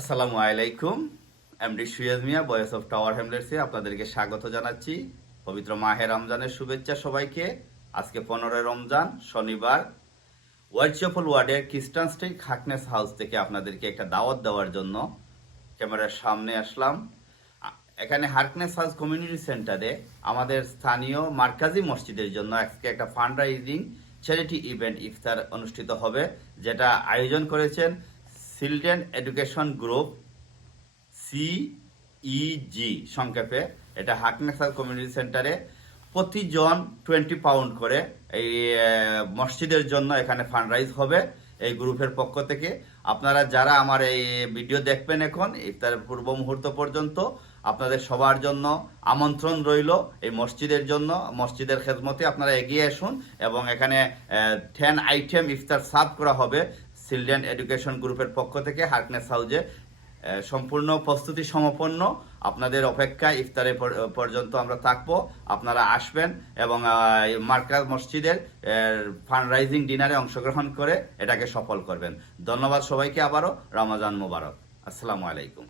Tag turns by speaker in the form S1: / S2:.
S1: আসসালামু আলাইকুম। MD Suez Mia voice of Tower হ্যামলেটসে আপনাদেরকে স্বাগত জানাচ্ছি। পবিত্র মাহে রমজানের শুভেচ্ছা সবাইকে। আজকে পনেরোই রমজান, শনিবার। ওয়ার্ডচপল ওয়ার্ডের খ্রিস্টান স্ট্রিট হাকনেস হাউস থেকে আপনাদেরকে একটা দাওয়াত দেওয়ার জন্য ক্যামেরার সামনে আসলাম। এখানে হার্কনেস হাউস কমিউনিটি সেন্টারে আমাদের স্থানীয় মার্কাজি মসজিদের জন্য আজকে একটা ফান্ড রাইজিং চ্যারিটি ইভেন্ট ইফতার অনুষ্ঠিত হবে, যেটা আয়োজন করেছেন চিলড্রেন এডুকেশন গ্রুপ সিইজি সংক্ষেপে। এটা হাকনেসার কমিউনিটি সেন্টারে প্রতিজন টোয়েন্টি পাউন্ড করে এই মসজিদের জন্য এখানে ফান্ডরাইজ হবে এই গ্রুপের পক্ষ থেকে। আপনারা যারা আমার এই ভিডিও দেখবেন এখন ইফতার পূর্ব মুহূর্ত পর্যন্ত, আপনাদের সবার জন্য আমন্ত্রণ রইল এই মসজিদের জন্য। মসজিদের খেদমতে আপনারা এগিয়ে আসুন এবং এখানে টেন আইটেম ইফতার সার্ভ করা হবে। চিলড্রেন এডুকেশন গ্রুপের পক্ষ থেকে হার্কনেস হাউজে সম্পূর্ণ প্রস্তুতি সমপন্ন। আপনাদের অপেক্ষায় ইফতারে পর- পর্যন্ত আমরা থাকব। আপনারা আসবেন এবং মার্কাজ মসজিদের ফান্ড রাইজিং ডিনারে অংশগ্রহণ করে এটাকে সফল করবেন। ধন্যবাদ সবাইকে আবারও। রমাজান মোবারক। আসসালামু আলাইকুম।